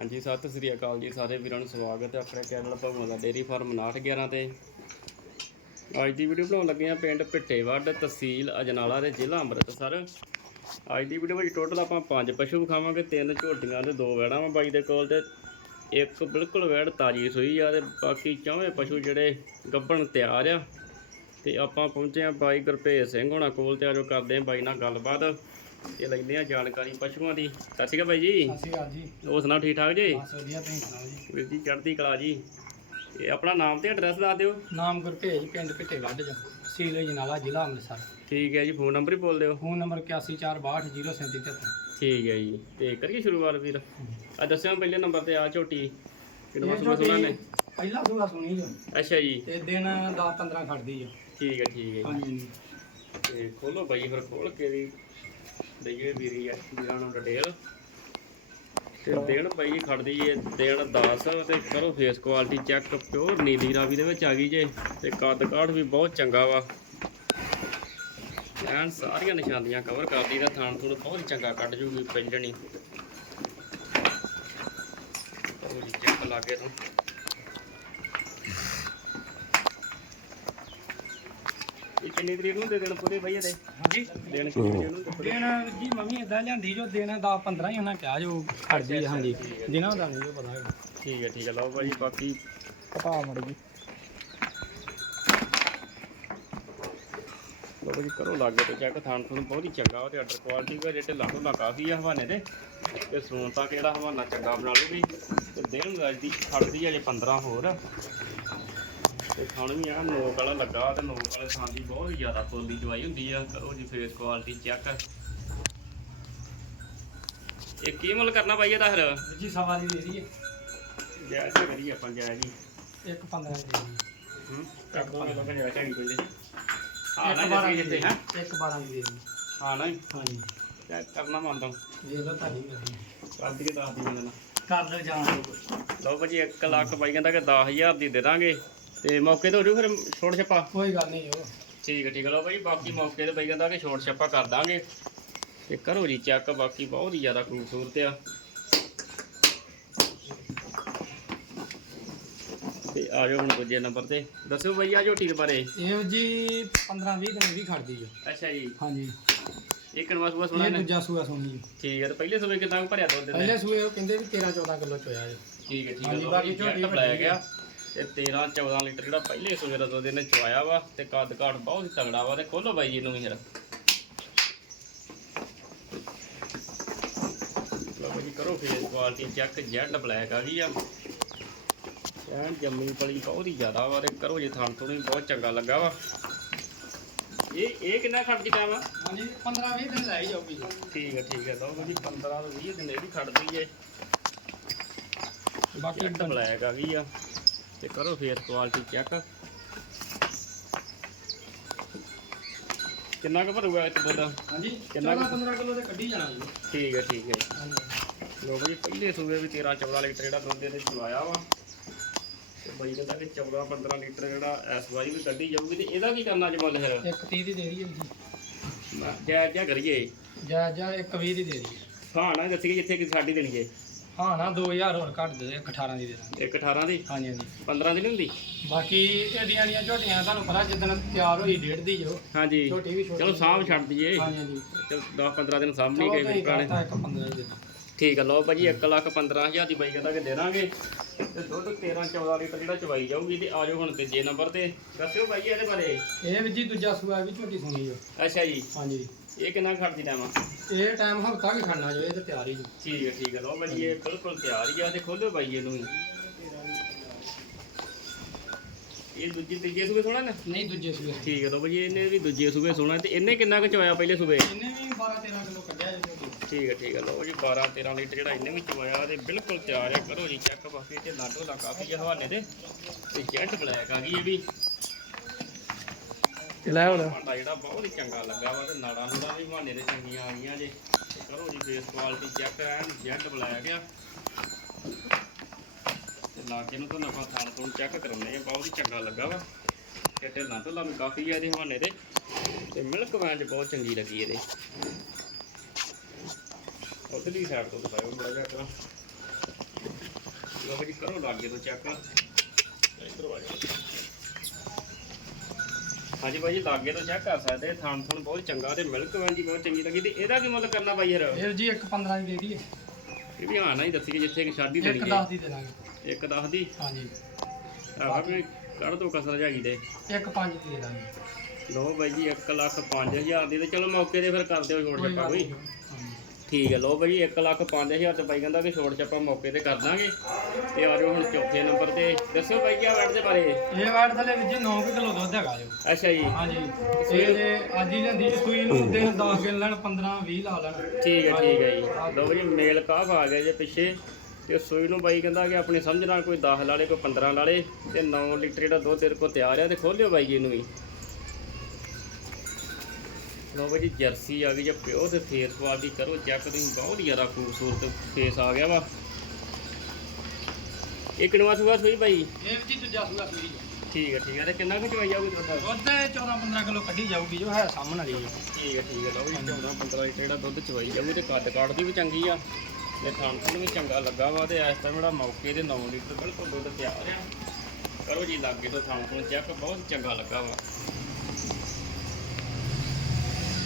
ਹਾਂਜੀ, ਸਤਿ ਸ੍ਰੀ ਅਕਾਲ ਜੀ ਸਾਰੇ ਵੀਰਾਂ ਨੂੰ ਸਵਾਗਤ ਹੈ ਆਪਣੇ ਚੈਨਲ ਭਗਵਾਨ ਦਾ ਡੇਰੀ ਫਾਰਮ 911 ਤੇ। ਅੱਜ ਦੀ ਵੀਡੀਓ ਬਣਾਉਣ ਲੱਗੇ ਆ ਪਿੰਡ ਭਿੱਟੇਵੱਡ ਤਹਿਸੀਲ ਅਜਨਾਲਾ ਦੇ ਜ਼ਿਲ੍ਹਾ ਅੰਮ੍ਰਿਤਸਰ। ਅੱਜ ਦੀ ਵੀਡੀਓ ਵਿੱਚ ਟੋਟਲ ਆਪਾਂ ਪੰਜ ਪਸ਼ੂ ਵਿਖਾਵਾਂਗੇ, ਤਿੰਨ ਝੋਟੀਆਂ ਤੇ ਦੋ ਵੈੜਾਂ ਵਾ ਬਾਈ ਦੇ ਕੋਲ ਤੇ ਇੱਕ ਬਿਲਕੁਲ ਵੈੜ ਤਾਜੀ ਸੂਈ ਆ ਤੇ ਬਾਕੀ ਚੌਵੇਂ ਪਸ਼ੂ ਜਿਹੜੇ ਗੱਭਣ ਤਿਆਰ ਆ। ਤੇ ਆਪਾਂ ਪਹੁੰਚੇ ਆ ਬਾਈ ਗੁਰਭੇਜ ਸਿੰਘ ਹੋਣਾ ਕੋਲ ਤੇ ਆਜੋ ਕਰਦੇ ਆ ਬਾਈ ਨਾਲ ਗੱਲਬਾਤ। ਤੇ ਲੈਂਦੇ ਆ ਜਾਣਕਾਰੀ ਪਸ਼ੂਆਂ ਦੀ। ਸਤਿ ਸ਼੍ਰੀ ਅਕਾਲ ਬਾਈ ਜੀ। ਸਤਿ ਸ਼੍ਰੀ ਅਕਾਲ ਜੀ। ਹੋਰ ਸੁਣਾਓ ਠੀਕ ਠਾਕ ਜੀ? ਬਸ ਵਧੀਆ ਤੁਸੀਂ ਸੁਣਾਓ ਜੀ? ਵੀਰ ਜੀ ਚੜ੍ਹਦੀ ਕਲਾ ਜੀ। ਇਹ ਆਪਣਾ ਨਾਮ ਤੇ ਐਡਰੈਸ ਦੱਸ ਦਿਓ। ਨਾਮ ਗੁਰਭੇਜ ਪਿੰਡ ਪਿੱਟੇ ਵੱਡ ਜੋ ਸੀਲ ਜਨਾਲਾ ਜ਼ਿਲ੍ਹਾ ਅੰਮ੍ਰਿਤਸਰ। ਠੀਕ ਹੈ ਜੀ ਫੋਨ ਨੰਬਰ ਹੀ ਬੋਲ ਦਿਓ। ਫੋਨ ਨੰਬਰ 8146260773 ਠੀਕ ਹੈ ਜੀ ਤੇ ਕਰੀਏ ਸ਼ੁਰੂਆਤ ਵੀਰ। ਆ ਦੱਸਿਓ ਪਹਿਲੇ ਨੰਬਰ ਤੇ ਆ ਝੋਟੀ ਕਿੰਨਾ ਇਹ ਸੁਣਾ ਸੁਣਾ ਨੇ ਪਹਿਲਾ ਸੂਆ ਸੁਣੀ ਜੋ। ਅੱਛਾ ਜੀ। ਤੇ ਦਿਨ 10 15 ਖੜਦੀ ਜੋ ਠੀਕ ਹੈ ਠੀਕ ਹੈ ਜੀ। ਹਾਂਜੀ। ਤੇ ਖੋਲੋ ਬਾਈ ਫਿਰ ਖੋਲ ਕੇ ਵੀ ਦਈਏ ਵੀਰੀ ਆ ਵੀਰਾਂ ਨੂੰ ਡਿਟੇਲ ਤੇ ਦੇਣ ਬਾਈ ਖੜਦੀ ਏ ਦੇਣ 10 ਤੇ ਕਰੋ ਫੇਸ ਕੁਆਲਿਟੀ ਚੈੱਕ ਪਿਓਰ ਨੀਲੀ ਰਾਵੀ ਦੇ ਵਿੱਚ ਆ ਗਈ ਜੇ ਤੇ ਕੱਦ ਕਾਠ ਵੀ ਬਹੁਤ ਚੰਗਾ ਵਾ। ਐਨ ਸਾਰੀਆਂ ਨਿਸ਼ਾਨੀਆਂ ਕਵਰ ਕਰਦੀ ਦਾ ਥਾਣ ਥੋੜਾ ਬਹੁਤ ਚੰਗਾ ਕੱਢ ਜੂਗੀ ਪਹਿਲਣੀ ਉਹ ਜੀ ਚੈੱਕ ਲਾ ਕੇ ਤੂੰ ਇਹ ਕਿੰਨੀ ਤਰੀਕ ਨੂੰ ਦੇ ਦੇਣ ਪੂਰੇ ਬਾਈ ਇਹਦੇ? ਹਾਂਜੀ। ਦੇਣ ਕਿੰਨੀ ਤਰੀਕ ਨੂੰ ਦੇ ਪੂਰੇ? ਦਿਨ ਜੀ ਮੰਮੀ ਇਦਾਂ ਲਿਆਂਦੀ ਜੋ ਦਿਨ 10 15 ਹੀ ਉਹਨਾਂ ਕਿਹਾ ਜੋ ਖੜਦੀ ਆ, ਹਾਂਜੀ। ਠੀਕ ਹੈ। ਦਿਨਾਂ ਦਾ ਨਹੀਂ ਜੋ ਪਤਾ ਹੈਗਾ। ਠੀਕ ਹੈ ਠੀਕ ਹੈ ਲਓ ਭਾਈ ਬਾਕੀ ਪਤਾ ਮੜ ਜੀ। ਲਓ ਜੀ ਕਰੋ ਲਾਗੇ ਤੇ ਚੈੱਕ ਥਾਣ ਤੁਹਾਨੂੰ ਬਹੁਤ ਹੀ ਚੰਗਾ ਵਾ ਤੇ ਆਰਡਰ ਕੁਆਲਿਟੀ ਲਾਗੋ ਕਾਫੀ ਆ ਹਵਾਨੇ ਦੇ। ਤੇ ਸੂਣ ਤਾਂ ਕਿਹੜਾ ਹਵਾਨਾ ਚੰਗਾ ਬਣਾ ਲੂਗੀ ਤੇ ਦੇਣ ਰਾਜ ਦੀ ਖੜਦੀ ਅਜੇ 15 ਹੋਰ। ਤੇ ਖਾਣ ਵੀ ਆ। ਨੋਕ ਵਾਲਾ ਲੱਗਾ ਤੇ ਨੋਕ ਵਾਲੇ ਥਾਂ ਦੀ ਬਹੁਤ ਜ਼ਿਆਦਾ ਪੋਲੀ ਜਵਾਈ ਹੁੰਦੀ ਆ। ਕਰੋ ਜੀ ਫੇਸ ਕੁਆਲਿਟੀ ਚੈੱਕ ਇਹ ਕੀ ਮੁੱਲ ਕਰਨਾ ਭਾਈ ਇਹਦਾ ਫਿਰ? ਜੀ ਸਵਾਰੀ ਦੇ ਰਹੀ ਹੈ ਜਾਇਜ਼ ਹੀ ਕਰੀਏ ਆਪਾਂ ਜਾਇਜ਼ ਹੀ। ਇੱਕ 15 ਦੇ ਰਹੀ ਹੂੰ ਕਰ ਦੋਗੇ ਲੋਕਾਂ ਨੇ ਰੱਖਿਆ ਨਹੀਂ। ਕੋਈ ਹਾਂ ਨਾ 12 ਜਿੱਥੇ ਦੀ ਹੈ ਇੱਕ 12 ਦੀ ਦੇ ਰਹੀ ਹਾਂ ਨਾ ਹਾਂਜੀ। ਕਰਨਾ ਮੰਨਦਾ ਵੇਖ ਲਓ ਤੁਹਾਡੀ ਮਰਜ਼ੀ। ਕਰ ਦਈਏ ਦੱਸ ਦੀ ਮੈਨੂੰ। ਕਰ ਲਓ ਜਾਣ। ਲਓ ਭਾਜੀ 1 ਲੱਖ ਬਾਈ ਕਹਿੰਦਾ ਕਿ 10000 ਦੀ ਦੇ ਦਾਂਗੇ। ਤੇ ਮੌਕੇ ਤੇ ਹੋ ਜੂ ਫਿਰ ਛੋਟ ਛੱਪਾ। ਕੋਈ ਗੱਲ ਨਹੀਂ ਜੋ। ਠੀਕ ਹੈ ਠੀਕ ਹੈ। ਲਓ ਭਾਈ ਬਾਕੀ ਮੌਕੇ ਤੇ ਬਾਈ ਕਹਿੰਦਾ ਕਿ ਛੋਟ ਛੱਪਾ ਕਰ ਦਾਂਗੇ। ਤੇ ਕਰੋ ਜੀ ਚੈੱਕ ਬਾਕੀ ਬਹੁਤ ਹੀ ਜ਼ਿਆਦਾ ਖੂਬਸੂਰਤ ਆ। ਤੇ ਆ ਜਾਓ ਹੁਣ ਦੂਜੇ ਨੰਬਰ ਤੇ। ਦੱਸਿਓ ਭਾਈ ਆ ਝੋਟੀ ਦੇ ਬਾਰੇ। ਇਹ ਜੀ 15 20 ਦਿਨ ਵੀ ਖੜਦੀ ਜੋ ਅੱਛਾ ਜੀ। ਹਾਂਜੀ। ਇਹ ਕਿਨਵਾ ਸੁਆ ਸੁਣਾ ਇਹ ਨੇ ਦੂਜਾ ਸੂਆ ਸੋਣੀ ਜੀ। ਠੀਕ ਹੈ ਤੇ ਪਹਿਲੇ ਸਮੇਂ ਕਿਦਾਂ ਭਰਿਆ ਦੁੱਧ ਦੇ ਪਹਿਲੇ ਸੂਏ ਉਹ ਕਹਿੰਦੇ ਵੀ 13 14 ਕਿਲੋ ਚੋਇਆ ਜੀ। ਠੀਕ ਹੈ ਠੀਕ ਹੈ। ਹਾਂਜੀ, ਬਾਕੀ ਝੋਟੀ ਬਲਾਇਆ ਵੱਡੀ ਗਿਆ। ਤੇ 13 14 ਲੀਟਰ ਜਿਹੜਾ ਪਹਿਲੇ ਦਾ ਦੁੱਧ ਇਹਨੇ ਚਵਾਇਆ ਵਾ ਤੇ ਕੱਦ ਕਾਠ ਬਹੁਤ ਹੀ ਤਗੜਾ ਵਾ ਤੇ ਖੋਲੋ ਬਾਈ ਜੀ ਇਹਨੂੰ ਵੀ ਜਰਾ। ਲਓ ਜੀ ਕਰੋ face quality check jet black ਆ ਗਈ ਆ। ਐਨ ਜੰਮੀ ਪਲੀ ਬਹੁਤ ਹੀ ਜ਼ਿਆਦਾ ਵਾ ਤੇ ਕਰੋ ਜੀ ਥਣ ਤੋਂ ਵੀ ਬਹੁਤ ਚੰਗਾ ਲੱਗਾ ਵਾ। ਇਹ ਇਹ ਕਿੰਨਾ ਖਰਚ ਟਾਈਮ ਆ ਹਾਂਜੀ 15 20 ਦਿਨ ਲੈ ਹੀ ਜਾਊਗੀ ਠੀਕ ਹੈ ਠੀਕ ਹੈ ਲਓ ਜੀ 15 ਤੋਂ 20 ਦਿਨ ਇਹ ਵੀ ਖੜਦੀ ਏ। ਬਾਕੀ ਬਲੈਕ ਆ ਗਈ ਆ। ਤੇ ਕਰੋ ਫੇਸ ਕੁਆਲਿਟੀ ਚੈੱਕ ਕਿੰਨਾ ਕੁ ਭਰੂਗਾ ਇੱਕ ਦੁੱਧ ਹਾਂਜੀ ਕਿੰਨਾ 14 15 ਕਿਲੋ ਤੇ ਕੱਢੀ ਜਾਣਾ ਜੀ। ਠੀਕ ਹੈ ਠੀਕ ਹੈ। ਲੋ ਬਈ ਪਹਿਲੇ ਸੂਏ ਵੀ 13 14 ਲੀਟਰ ਜਿਹੜਾ ਦੁੱਧ ਇਹਦੇ ਚਵਾਇਆ ਵਾ। ਤੇ ਬਈ ਕਹਿੰਦਾ ਕਿ 14 15 ਲੀਟਰ ਜਿਹੜਾ ਇਸ ਵਾਰੀ ਵੀ ਕੱਢੀ ਜਾਊਗੀ ਤੇ ਇਹਦਾ ਕੀ ਕਰਨਾ ਅੱਜ ਮੁੱਲ ਫਿਰ? ਇੱਕ 30 ਦੀ ਦੇ ਰਹੀ ਹੈ ਜੀ। ਜੈ ਜੈ ਕਰੀਏ। ਜਾ ਜਾ ਇੱਕ 20 ਦੀ ਦੇ ਰਹੀ ਹੈ। ਹਾਂ ਨਾ ਦੱਸੀਏ ਜਿੱਥੇ ਕਿ ਸਾਡੀ ਦੇਣੀ ਜੇ ਹਾਂ ਨਾ 2000 ਹੋਰ ਘੱਟ ਦੇ ਇੱਕ 18 ਦੀ ਦੇ ਦਾਂਗੇ। ਇੱਕ 18 ਦੀ? ਹਾਂਜੀ ਹਾਂਜੀ। 15 ਦੀ ਨਹੀਂ ਹੁੰਦੀ? ਬਾਕੀ ਇਹਦੀਆਂ ਦੀਆਂ ਝੋਟੀਆਂ ਤੁਹਾਨੂੰ ਪਤਾ ਜਿੱਦਣ ਤਿਆਰ ਹੋਈ ਡੇਢ ਦੀ ਜੋ। ਹਾਂਜੀ। ਝੋਟੀ ਵੀ ਛੋਟੀ ਚਲੋ ਸਾਂਭ ਛੱਡ ਦਈਏ। ਹਾਂਜੀ ਹਾਂਜੀ। ਚਲ 10 15 ਦਿਨ ਸਾਂਭਣੀ ਚਲੋ ਗਏ ਤੁਸੀਂ ਕਰਤਾ ਇੱਕ 15 ਦੀ ਠੀਕ ਆ ਲਓ ਭਾਜੀ 1 ਲੱਖ 15000 ਦੀ ਬਾਈ ਕਹਿੰਦਾ ਕਿ ਦੇ ਦਾਂਗੇ। ਤੇ ਦੁੱਧ 13 14 ਲੀਟਰ ਜਿਹੜਾ ਚਵਾਈ ਜਾਊਗੀ ਤੇ ਆ ਜਾਓ ਹੁਣ ਤੀਜੇ ਨੰਬਰ ਤੇ। ਦੱਸਿਓ ਬਾਈ ਇਹਦੇ ਬਾਰੇ। ਇਹ ਵੀ ਜੀ ਦੂਜਾ ਸੂਆ ਵੀ ਝੋਟੀ ਸੁਣੀ ਜੋ ਅੱਛਾ ਜੀ। ਹਾਂਜੀ। ਇਹ ਕਿੰਨਾ ਖੜਦੀ ਟਾਈਮ ਆ? ਇਹ ਟਾਈਮ ਹਫਤਾ ਵੀ ਖੜਨਾ ਜੋ ਇਹ ਤੇ ਤਿਆਰ ਹੀ ਜੋ ਠੀਕ ਹੈ ਠੀਕ ਹੈ ਲਓ ਭਾਜੀ ਇਹ ਬਿਲਕੁਲ ਤਿਆਰ ਹੀ ਆ ਤੇ ਖੋਲਿਓ ਬਾਈ ਇਹਨੂੰ ਵੀ। ਇਹ ਦੂਜੀ ਤੀਜੇ ਸੂਬੇ ਸੋਣਾ ਨਾ? ਨਹੀਂ ਦੂਜੇ ਸੂਏ ਠੀਕ ਹੈ ਲਓ ਭਾਜੀ ਇਹਨੇ ਵੀ ਦੂਜੇ ਸੂਬੇ ਸੋਣਾ ਤੇ ਇਹਨੇ ਕਿੰਨਾ ਕੁ ਚਵਾਇਆ ਪਹਿਲੇ ਸੂਬੇ? ਇਹਨੇ ਵੀ 12 13 ਕਿਲੋ ਕੱਢਿਆ ਜੀ ਠੀਕ ਹੈ ਠੀਕ ਹੈ ਲਓ ਜੀ 12 13 ਲੀਟਰ ਜਿਹੜਾ ਇਹਨੇ ਵੀ ਚਵਾਇਆ ਤੇ ਬਿਲਕੁਲ ਤਿਆਰ ਹੈ ਕਰੋ ਜੀ ਚੈੱਕ ਬਾਕੀ ਤੇ ਲਾਡੋ ਦਾ ਕਾਫੀ ਹਵਾਨੇ ਦੇ ਤੇ ਜੈਟ ਬਲੈਕ ਆ ਗਈ ਇਹ ਵੀ। ਤੇ ਲੈ ਹੁਣ। ਭਾਂਡਾ ਜਿਹੜਾ ਬਹੁਤ ਹੀ ਚੰਗਾ ਲੱਗਾ ਵਾ ਤੇ ਨਾੜਾਂ ਨੂੜਾਂ ਵੀ ਹਵਾਨੇ ਦੇ ਚੰਗੀਆਂ ਆ ਗਈਆਂ ਜੇ। ਤੇ ਕਰੋ ਜੀ ਬੇਸ ਕੁਆਲਿਟੀ ਚੈੱਕ ਐਨ ਜੈਟ ਬਲੈਕ ਆ ਤੇ ਲਾਗੇ ਨੂੰ ਤੁਹਾਨੂੰ ਆਪਾਂ ਥਾਣ ਤੋਂ ਚੈੱਕ ਕਰਾਉਂਦੇ ਆ, ਬਹੁਤ ਹੀ ਚੰਗਾ ਲੱਗਾ ਵਾ। ਤੇ ਢਿੱਲਾਂ ਢੁੱਲਾਂ ਵੀ ਕਾਫੀ ਆ ਇਹਦੇ ਹਵਾਨੇ ਦੇ ਤੇ ਮਿਲਕ ਵੈਨ ਬਹੁਤ ਚੰਗੀ ਲੱਗੀ ਇਹਦੇ। ਉਧਰਲੀ ਸਾਈਡ ਤੋਂ ਦਿਖਾਓ ਬੜਾ ਜਿਹਾ ਲਓ ਜੀ, ਕਰੋ ਲਾਗੇ ਤੋਂ ਚੈੱਕ ਇਧਰੋਂ ਆ ਜਾਓ। ਹਾਂਜੀ ਭਾਈ ਜੀ ਲਾਗੇ ਤੋਂ ਚੈੱਕ ਕਰ ਸਕਦੇ ਥਾਣ ਥਣ ਬਹੁਤ ਚੰਗਾ ਤੇ ਮਿਲਕ ਵੈਨ ਜੀ ਬਹੁਤ ਚੰਗੀ ਲੱਗੀ। ਤੇ ਇਹਦਾ ਕੀ ਮੁੱਲ ਕਰਨਾ ਬਾਈ ਯਾਰ? ਇਹ ਜੀ ਇੱਕ 15 ਦੀ ਦੇ ਦਈਏ। ਇਹ ਵੀ ਹਾਂ ਨਾ ਹੀ ਦੱਸੀ ਕਿ ਜਿੱਥੇ ਕਿ ਸ਼ਾਦੀ ਇੱਕ ਦੇਣੀ 10 ਦੀ ਦੇ ਦਾਂਗੇ। ਇੱਕ ਦਸ ਦੀ? ਹਾਂਜੀ। ਆਹ ਵੀ ਕੱਢ ਦੋ ਕਸਰ ਜਾਈ ਦੇ ਇੱਕ 5 ਦੀ ਦੇ ਦਾਂਗੇ। ਲਓ ਬਾਈ ਜੀ 1 ਲੱਖ 5000 ਦੀ ਤੇ ਚਲੋ ਮੌਕੇ ਤੇ ਫਿਰ ਕਰ ਦਿਓ ਛੋੜ ਗੱਲ ਕੋਈ। ਠੀਕ ਹੈ ਲਓ ਬਾਈ 1 ਲੱਖ 5000 ਤੇ ਬਾਈ ਕਹਿੰਦਾ ਕਿ ਛੋੜ ਚੱਪਾ ਮੌਕੇ ਤੇ ਕਰ ਦਾਂਗੇ। ਤੇ ਆ ਜਾਓ ਹੁਣ ਚੌਥੇ ਨੰਬਰ ਤੇ। ਦੱਸਿਓ ਬਾਈ ਕੀ ਵੈਟ ਦੇ ਬਾਰੇ? ਇਹ ਵਾਰ ਥਲੇ ਵਿੱਚ 9 ਕਿਲੋ ਦੁੱਧ ਹੈਗਾ ਜੋ। ਅੱਛਾ ਜੀ। ਹਾਂਜੀ। ਇਹ ਜੇ ਅੱਜ ਹੀ ਲੈਂਦੀ ਸੂਈ ਨੂੰ ਦੇ 10 ਕਿਲੋ ਲੈਣ 15 20 ਲਾ ਲੈਣ। ਠੀਕ ਹੈ ਠੀਕ ਹੈ ਜੀ। ਲਓ ਜੀ ਮੇਲ ਕਾਫ ਆ ਗਿਆ ਜੇ ਪਿੱਛੇ। ਤੇ ਸੂਈ ਨੂੰ ਬਾਈ ਕਹਿੰਦਾ ਕਿ ਆਪਣੀ ਸਮਝ ਨਾਲ ਕੋਈ 10 ਲਾ ਲੇ ਕੋਈ 15 ਲਾ ਲੇ ਤੇ 9 ਲੀਟਰ ਜਿਹੜਾ ਦੁੱਧ ਤੇਰੇ ਕੋਲ ਤਿਆਰ ਆ ਤੇ ਖੋਲਿਓ ਬਾਈ ਜੀ ਇਹਨੂੰ ਵੀ। ਲਓ ਬਾਈ ਜੀ ਜਰਸੀ ਆ ਗਈ ਜੇ ਪਿਓ ਤੇ ਫੇਸ ਕੁਆਲਿਟੀ ਕਰੋ ਚੈੱਕ ਤੁਸੀਂ ਬਹੁਤ ਜ਼ਿਆਦਾ ਖੂਬਸੂਰਤ ਫੇਸ ਆ ਗਿਆ ਵਾ। ਇੱਕ ਨਵਾਂ ਸੂਆ ਸੂਈ ਬਾਈ? ਇਹ ਵੀ ਦੂਜਾ ਸੂਆ ਸੂਈ ਠੀਕ ਹੈ ਠੀਕ ਹੈ ਤੇ ਕਿੰਨਾ ਕੁ ਚਵਾਈ ਜਾਊਗੀ ਦੁੱਧ ਦੁੱਧ 14 15 ਕਿਲੋ ਕੱਢੀ ਜਾਊਗੀ ਜੋ ਹੈ ਸਾਹਮਣੇ ਵਾਲੀ ਠੀਕ ਹੈ ਠੀਕ ਹੈ ਲਓ ਜੀ 14 15 ਲੀਟਰ ਜਿਹੜਾ ਦੁੱਧ ਚਵਾਈ ਜਾਊਗੀ ਤੇ ਕੱਦ ਕਾਠ ਦੀ ਵੀ ਚੰਗੀ ਆ। ਤੇ ਥਣ ਥਣ ਵੀ ਚੰਗਾ ਲੱਗਾ ਵਾ ਤੇ ਇਸ ਟਾਈਮ ਜਿਹੜਾ ਮੌਕੇ ਦੇ 9 ਲੀਟਰ ਬਿਲਕੁਲ ਦੁੱਧ ਤਿਆਰ ਆ। ਕਰੋ ਜੀ ਲਾਗੇ ਤੋਂ ਥਣ ਥਣ ਚੈੱਕ ਬਹੁਤ ਚੰਗਾ ਲੱਗਾ ਵਾ।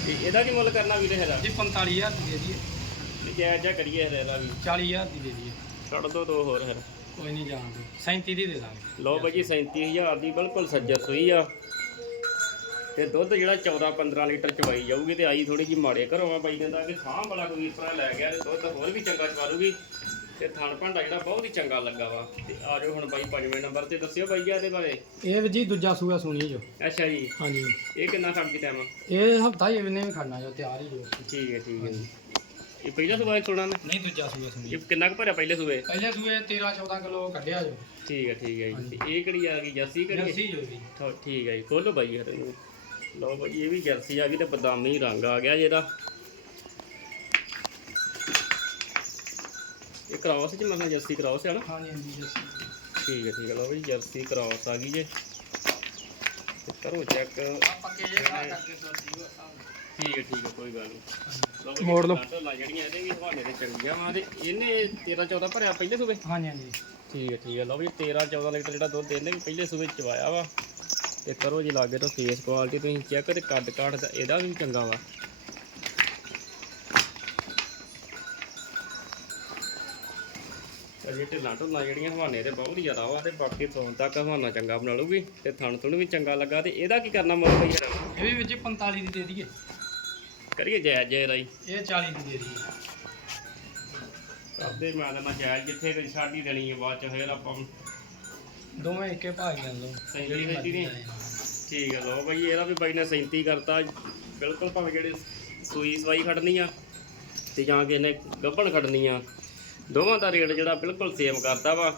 ਤੇ ਇਹਦਾ ਕੀ ਮੁੱਲ ਕਰਨਾ ਵੀਰੇ ਹੈਗਾ? ਜੀ 45000 ਦੀ ਦੇ ਦਈਏ। ਨਜਾਇਜ਼ ਜਿਹਾ ਕਰੀਏ ਇਹਦਾ ਵੀ। 40000 ਦੀ ਦੇ ਦਈਏ। ਛੱਡ ਦੋ ਦੋ ਹੋਰ ਹੈ ਕੋਈ ਨਹੀਂ ਜਾਣਦੇ। 37 ਦੀ ਦੇ ਦਾਂਗੇ। ਲਓ ਬਾਈ ਜੀ 37000 ਦੀ ਬਿਲਕੁਲ ਸੱਜਰ ਸੂਈ ਆ। ਤੇ ਦੁੱਧ ਜਿਹੜਾ 14 15 ਲੀਟਰ ਚਵਾਈ ਜਾਊਗੀ ਤੇ ਆਈ ਥੋੜੀ ਜੀ ਮਾੜੇ ਘਰੋਂ ਆ ਬਾਈ ਕਹਿੰਦਾ ਕਿ ਸਾਹ ਬੜਾ ਕੋਈ ਭਰਾ ਲੈ ਗਿਆ ਤੇ ਦੁੱਧ ਹੋਰ ਵੀ ਚੰਗਾ ਚਵਾਰੂਗੀ ਤੇ ਥਣ ਭਾਂਡਾ ਜਿਹੜਾ ਬਹੁਤ ਹੀ ਚੰਗਾ ਲੱਗਾ ਵਾ। ਤੇ ਆ ਜਾਓ ਹੁਣ ਬਾਈ ਪੰਜਵੇਂ ਨੰਬਰ ਤੇ ਦੱਸਿਓ ਬਾਈ ਜੀ ਇਹਦੇ ਬਾਰੇ। ਇਹ ਵੀ ਜੀ ਦੂਜਾ ਸੂਆ ਸੁਣੀ ਜੋ। ਅੱਛਾ ਜੀ। ਹਾਂਜੀ। ਇਹ ਕਿੰਨਾ ਖੜਦੀ ਟਾਈਮ ਇਹ ਹਫਤਾ ਹੀ ਇਹਨੇ ਵੀ ਖੜਨਾ ਜੋ ਤਿਆਰ ਹੀ ਜੋ। ਠੀਕ ਹੈ ਠੀਕ ਹੈ ਇਹ ਪਹਿਲਾ ਸੁਬਾਹ ਸੁਣਾ ਨਾ ਨਹੀਂ ਦੂਜਾ ਸੂਆ ਸੁਣੀ ਇਹ ਕਿੰਨਾ ਕੁ ਭਰਿਆ ਪਹਿਲੇ ਸੂਬੇ ਪਹਿਲੇ ਸੂਏ 13 14 ਕਿਲੋ ਕੱਢਿਆ ਜੋ। ਠੀਕ ਹੈ ਠੀਕ ਹੈ ਜੀ। ਤੇ ਇਹ ਕਿਹੜੀ ਆ ਗਈ ਜਰਸੀ ਕਿਹੜੀ ਜਰਸੀ ਜੋ ਜੀ। ਠੋ- ਠੀਕ ਹੈ ਜੀ। ਖੋਲੋ ਬਾਈ ਹਰੇ ਲਓ ਬਾਈ ਇਹ ਵੀ ਜਰਸੀ ਆ ਗਈ ਤੇ ਬਦਾਮੀ ਰੰਗ ਆ ਗਿਆ ਜਿਹਦਾ ਇਹ ਕ੍ਰਾਸ ਚ ਮਤਲਬ ਜਰਸੀ ਕ੍ਰਾਸ ਹੈ ਨਾ? ਹਾਂਜੀ ਹਾਂਜੀ ਜਰਸੀ। ਠੀਕ ਹੈ ਠੀਕ ਹੈ। ਲਓ ਬਾਈ ਜਰਸੀ ਕ੍ਰਾਸ ਆ ਗਈ ਜੇ। ਤੇ ਕਰੋ ਚੈੱਕ ਪੱਕੇ ਜੇ ਖਾ ਕਰਕੇ ਠੀਕ ਹੈ ਠੀਕ ਹੈ ਕੋਈ ਗੱਲ ਨਹੀਂ। ਮੋੜ ਲਓ। ਢੋਲਾਂ ਜਿਹੜੀਆਂ ਇਹਦੇ ਵੀ ਹਵਾਨੇ ਤੇ ਚੰਗੀਆਂ ਵਾ ਤੇ ਇਹਨੇ 13 14 ਭਰਿਆ ਪਹਿਲੇ ਸੂਬੇ? ਹਾਂਜੀ ਹਾਂਜੀ। ਠੀਕ ਹੈ ਠੀਕ ਹੈ। ਲਓ ਵੀ 13 14 ਲੀਟਰ ਜਿਹੜਾ ਦੁੱਧ ਇਹਨੇ ਵੀ ਪਹਿਲੇ ਸੂਬੇ ਚਵਾਇਆ ਵਾ। ਤੇ ਕਰੋ ਜੀ ਲਾਗੇ ਤੋਂ ਫੇਸ ਕੁਆਲਿਟੀ ਤੁਸੀਂ ਚੈੱਕ ਤੇ ਕੱਦ ਕਾਠ ਦਾ ਇਹਦਾ ਵੀ ਚੰਗਾ ਵਾ। ਅਜੇ ਢਿੱਲਾਂ ਢੁੱਲਾਂ ਜਿਹੜੀਆਂ ਹਵਾਨੇ ਤੇ ਬਹੁਤ ਜ਼ਿਆਦਾ ਵਾ ਤੇ ਬਾਕੀ ਤੋਂ ਤੱਕ ਹਵਾਨਾ ਚੰਗਾ ਬਣਾ ਲੂਗੀ ਤੇ ਥਣ ਥੁਣ ਵੀ ਚੰਗਾ ਲੱਗਾ ਤੇ ਇਹਦਾ ਕੀ ਕਰਨਾ ਮੁੱਲ ਬਈ ਯਾਰ? ਇਹ ਵੀ ਵਿੱਚ 45 ਦੀ ਦੇ ਦਈਏ। ਕਰੀਏ ਜੈ ਜੈ ਰਾਈ ਇਹ 40 ਦੀ ਦੇ ਦਈਏ। ਕਰਦੇ ਮੈਂ ਲੈਣਾ ਜਾਇਜ਼ ਜਿੱਥੇ ਤੇ ਛਾੜੀ ਦੇਣੀ ਹੈ ਬਾਅਦ ਚ ਫੇਰ ਆਪਾਂ ਦੋਵੇਂ ਇੱਕੇ ਭਾਗ ਲੋ ਸੈਂਤੀ ਵਿੱਚ ਨਹੀਂ। ਠੀਕ ਹੈ ਲਓ ਬਾਈ ਇਹਦਾ ਵੀ ਬਾਈ ਨੇ 37 ਕਰਤਾ। ਬਿਲਕੁਲ ਭਾਵੇਂ ਜਿਹੜੇ ਸੂਈ ਸਵਾਈ ਖੜਨੀ ਆ ਤੇ ਜਾਂ ਕਿ ਇਹਨੇ ਗੱਭਣ ਖੜਨੀ ਆ। ਦੋਵਾਂ ਦਾ ਰੇਟ ਜਿਹੜਾ ਬਿਲਕੁਲ ਸੇਮ ਕਰਦਾ ਵਾ।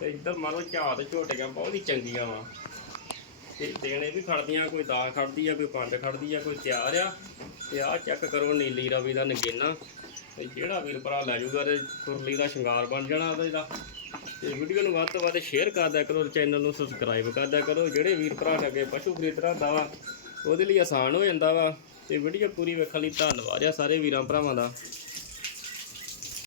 ਤੇ ਇੱਧਰ ਮਾਰੋ ਝਾਤ ਝੋਟੀਆਂ ਬਹੁਤ ਹੀ ਚੰਗੀਆਂ ਵਾ। ਤੇ ਦੇਣੇ ਵੀ ਖੜਦੀਆਂ, ਕੋਈ 10 ਖੜਦੀ ਆ, ਕੋਈ ਪੰਜ ਖੜਦੀ ਆ, ਕੋਈ ਤਿਆਰ ਆ। ਤੇ ਆਹ ਚੈੱਕ ਕਰੋ ਨੀਲੀ ਰਵੀ ਦਾ ਨਗੀਨਾ। ਤੇ ਜਿਹੜਾ ਵੀਰ ਭਰਾ ਲੈ ਜਾਊਗਾ ਤੇ ਕੁਰਲੀ ਦਾ ਸ਼ਿੰਗਾਰ ਬਣ ਜਾਣਾ ਉਹਦਾ ਜਿਹੜਾ ਤੇ ਵੀਡੀਓ ਨੂੰ ਵੱਧ ਤੋਂ ਵੱਧ ਸ਼ੇਅਰ ਕਰਦਿਆ ਕਰੋ ਚੈਨਲ ਨੂੰ ਸਬਸਕ੍ਰਾਈਬ ਕਰਦਿਆ ਕਰੋ। ਜਿਹੜੇ ਵੀਰ ਭਰਾ ਲੱਗੇ ਪਸ਼ੂ ਖਰੀਦਣਾ ਹੁੰਦਾ ਵਾ, ਉਹਦੇ ਲਈ ਆਸਾਨ ਹੋ ਜਾਂਦਾ ਵਾ। ਤੇ ਵੀਡੀਓ ਪੂਰੀ ਵੇਖਣ ਲਈ ਧੰਨਵਾਦ ਆ ਸਾਰੇ ਵੀਰਾਂ ਭਰਾਵਾਂ ਦਾ।